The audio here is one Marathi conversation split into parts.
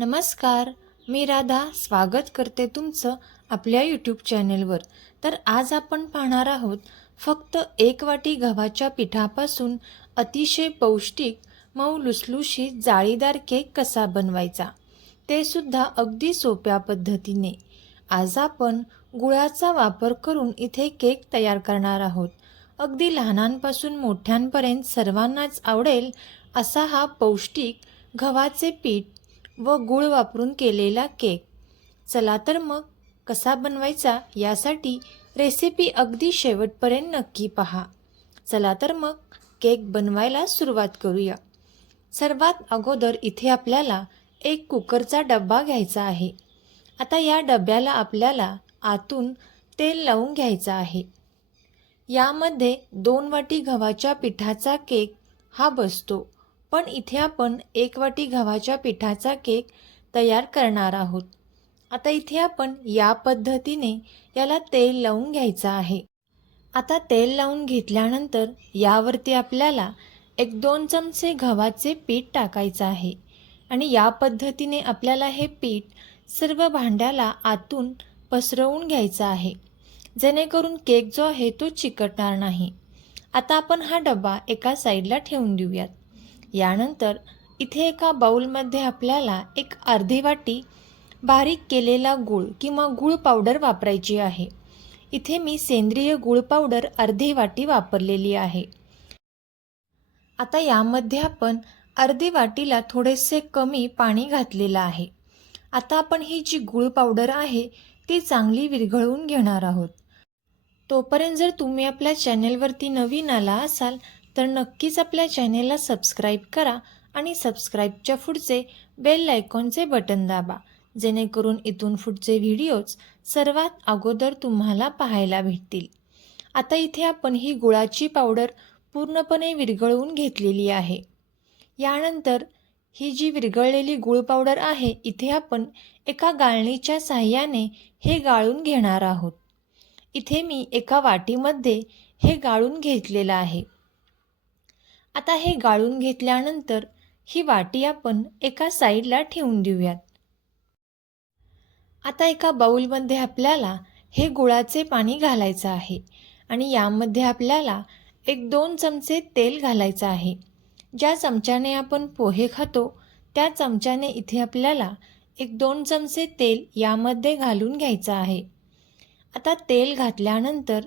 नमस्कार मी राधा. स्वागत करते तुमचं आपल्या यूट्यूब चॅनेलवर तर आज आपण पाहणार आहोत फक्त एक वाटी गव्हाच्या पिठापासून अतिशय पौष्टिक मऊ लुसलुशीत जाळीदार केक कसा बनवायचा ते सुद्धा अगदी सोप्या पद्धतीने. आज आपण गुळाचा वापर करून इथे केक तयार करणार आहोत. अगदी लहानांपासून मोठ्यांपर्यंत सर्वांनाच आवडेल असा हा पौष्टिक गव्हाचे पीठ व गूळ वापरून केलेला केक. चला तर मग कसा बनवायचा यासाठी रेसिपी अगदी शेवटपर्यंत नक्की पहा. चला तर मग केक बनवायला सुरुवात करूया. सर्वात अगोदर इथे आपल्याला एक कुकरचा डब्बा घ्यायचा आहे. आता या डब्याला आपल्याला आतून तेल लावून घ्यायचं आहे. यामध्ये दोन वाटी गव्हाच्या पिठाचा केक हा बसतो. पण इथे आपण एक वाटी गव्हाच्या पिठाचा केक तयार करणार आहोत. आता इथे आपण या पद्धतीने याला तेल लावून घ्यायचं आहे. आता तेल लावून घेतल्यानंतर यावरती आपल्याला एक दोन चमचे गव्हाचे पीठ टाकायचं आहे आणि या पद्धतीने आपल्याला हे पीठ सर्व भांड्याला आतून पसरवून घ्यायचं आहे. जेणेकरून केक जो आहे तो चिकटणार नाही. आता आपण हा डबा एका साईडला ठेवून देऊयात. यानंतर इथे एका बाऊलमध्ये आपल्याला एक अर्धी वाटी बारीक केलेला गूळ किंवा गूळ पावडर वापरायची आहे. इथे मी सेंद्रिय गूळ पावडर अर्धी वाटी वापरलेली आहे. आता यामध्ये आपण अर्धी वाटीला थोडेसे कमी पाणी घातलेलं आहे. आता आपण ही जी गूळ पावडर आहे ती चांगली विरघळवून घेणार आहोत. तोपर्यंत जर तुम्ही आपल्या चॅनेलवरती नवीन आला असाल तर नक्कीच आपल्या चॅनेलला सबस्क्राईब करा आणि सबस्क्राईबच्या पुढचे बेल आयकॉनचे बटन दाबा जेणेकरून इथून पुढचे व्हिडिओज सर्वात अगोदर तुम्हाला पाहायला भेटतील. आता इथे आपण ही गुळाची पावडर पूर्णपणे विरघळवून घेतलेली आहे. यानंतर ही जी विरघळलेली गुळ पावडर आहे इथे आपण एका गाळणीच्या साह्याने हे गाळून घेणार आहोत. इथे मी एका वाटीमध्ये हे गाळून घेतलेलं आहे. आता हे गाळून घेतल्यानंतर ही वाटी आपण एका साईडला ठेवून देऊयात. आता एका बाऊलमध्ये आपल्याला हे गुळाचे पाणी घालायचं आहे आणि यामध्ये आपल्याला एक दोन चमचे तेल घालायचं आहे. ज्या चमच्याने आपण पोहे खातो त्या चमच्याने इथे आपल्याला एक दोन चमचे तेल यामध्ये घालून घ्यायचं आहे. आता तेल घातल्यानंतर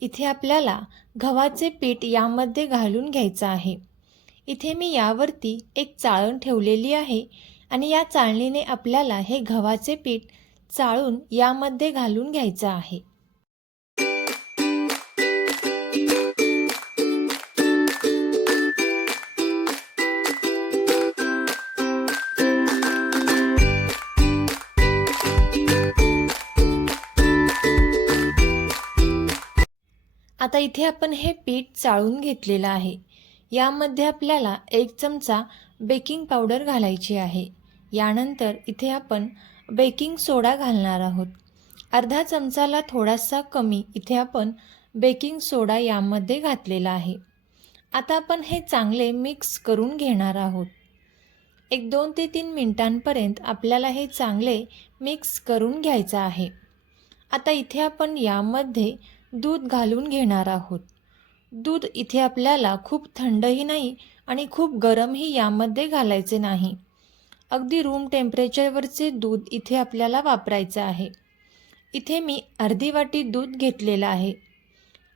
इथे आपल्याला गव्हाचे पीठ यामध्ये घालून घ्यायचं आहे. इथे मी यावरती एक चाळण ठेवलेली आहे आणि या चाळणीने आपल्याला हे गव्हाचे पीठ चाळून यामध्ये घालून घ्यायचं आहे. आता इथे आपण हे पीठ चाळून घेतलेलं आहे. यामध्ये आपल्याला एक चमचा बेकिंग पावडर घालायची आहे. यानंतर इथे आपण बेकिंग सोडा घालणार आहोत. अर्धा चमचाला थोडासा कमी इथे आपण बेकिंग सोडा यामध्ये घातलेला आहे. आता आपण हे चांगले मिक्स करून घेणार आहोत. एक दोन ते तीन मिनटांपर्यंत आपल्याला हे चांगले मिक्स करून घ्यायचं आहे. आता इथे आपण यामध्ये दूध घालून घेणार आहोत. दूध इथे आपल्याला खूप थंडही नाही आणि खूप गरमही यामध्ये घालायचे नाही. अगदी रूम टेम्परेचरवरचे दूध इथे आपल्याला वापरायचं आहे. इथे मी अर्धी वाटी दूध घेतलेलं आहे.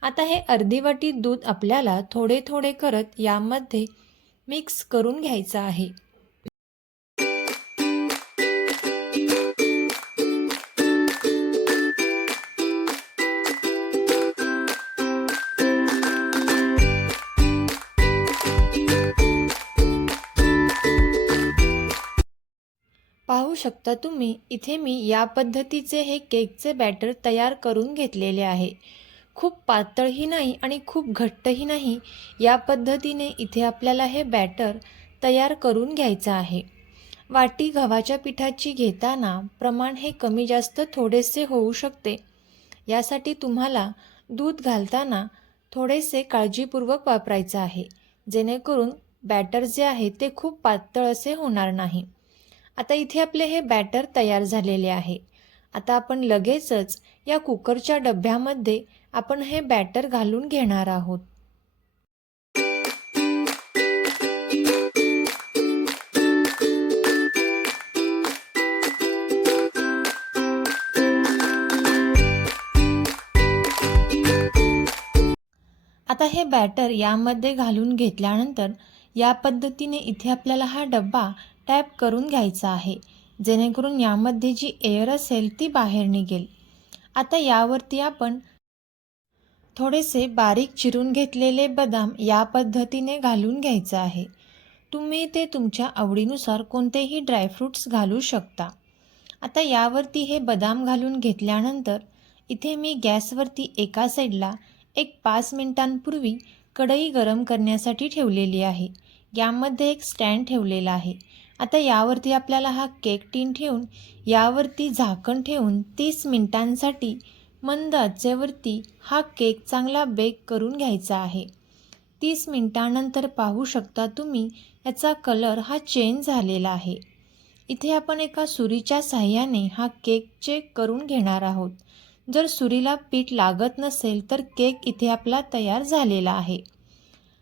आता हे अर्धी वाटी दूध आपल्याला थोडे थोडे करत यामध्ये मिक्स करून घ्यायचं आहे. पाहू शकता तुम्ही इथे मी या पद्धतीचे हे केकचे बॅटर तयार करून घेतलेले आहे. खूप पातळही नाही आणि खूप घट्टही नाही या पद्धतीने इथे आपल्याला हे बॅटर तयार करून घ्यायचं आहे. वाटी गव्हाच्या पिठाची घेताना प्रमाण हे कमी जास्त थोडेसे होऊ शकते. यासाठी तुम्हाला दूध घालताना थोडेसे काळजीपूर्वक वापरायचं आहे जेणेकरून बॅटर जे आहे ते खूप पातळ असे होणार नाही. आता इथे आपले हे बॅटर तयार झालेले आहे. आता आपण लगेचच या कुकरच्या डब्यामध्ये आपण हे बॅटर घालून घेणार आहोत. आता हे बॅटर यामध्ये घालून घेतल्यानंतर या पद्धतीने इथे आपल्याला हा डब्बा टॅप करून घ्यायचा आहे. जेणेकरून यामध्ये जी एअर असेल ती बाहेर निघेल. आता यावरती आपण थोडेसे बारीक चिरून घेतलेले बदाम या पद्धतीने घालून घ्यायचं आहे. तुम्ही ते तुमच्या आवडीनुसार कोणतेही ड्रायफ्रूट्स घालू शकता. आता यावरती हे बदाम घालून घेतल्यानंतर इथे मी गॅसवरती एका साईडला एक पाच मिनिटांपूर्वी कढई गरम करण्यासाठी ठेवलेली आहे. यामध्ये एक स्टँड ठेवलेला आहे. आता यावरती आपल्याला हा केक टीन ठेवून यावरती झाकण ठेवून तीस मिनिटांसाठी मंद आचेवरती हा केक चांगला बेक करून घ्यायचा आहे. तीस मिनिटानंतर पाहू शकता तुम्ही याचा कलर हा चेंज झालेला आहे. इथे आपण एका सुरीच्या साह्याने हा केक चेक करून घेणार आहोत. जर सुरीला पीठ लागत नसेल तर केक इथे आपला तयार झालेला आहे.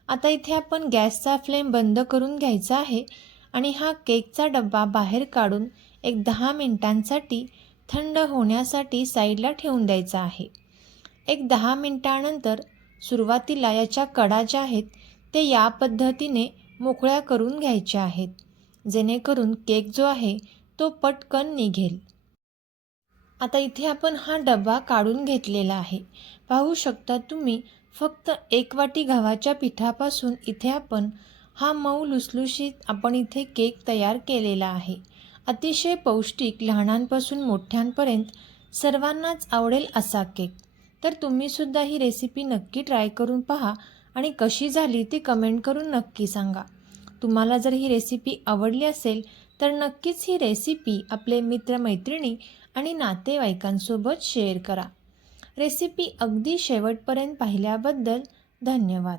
आता इथे आपण गॅसचा फ्लेम बंद करून घ्यायचा आहे आणि हा केकचा डब्बा बाहेर काढून एक दहा मिनटांसाठी थंड होण्यासाठी साईडला ठेवून द्यायचा आहे. एक दहा मिनटानंतर सुरुवातीला याच्या कडा ज्या आहेत ते या पद्धतीने मोकळ्या करून घ्यायच्या आहेत जेणेकरून केक जो आहे तो पटकन निघेल. आता इथे आपण हा डबा काढून घेतलेला आहे. पाहू शकता तुम्ही फक्त एक वाटी गव्हाच्या पिठापासून इथे आपण हा मऊ लुसलुशीत आपण इथे केक तयार केलेला आहे. अतिशय पौष्टिक लहानांपासून मोठ्यांपर्यंत सर्वांनाच आवडेल असा केक. तर तुम्हीसुद्धा ही रेसिपी नक्की ट्राय करून पहा आणि कशी झाली ती कमेंट करून नक्की सांगा. तुम्हाला जर ही रेसिपी आवडली असेल तर नक्कीच ही रेसिपी आपले मित्रमैत्रिणी आणि नातेवाईकांसोबत शेअर करा. रेसिपी अगदी शेवटपर्यंत पाहिल्याबद्दल धन्यवाद.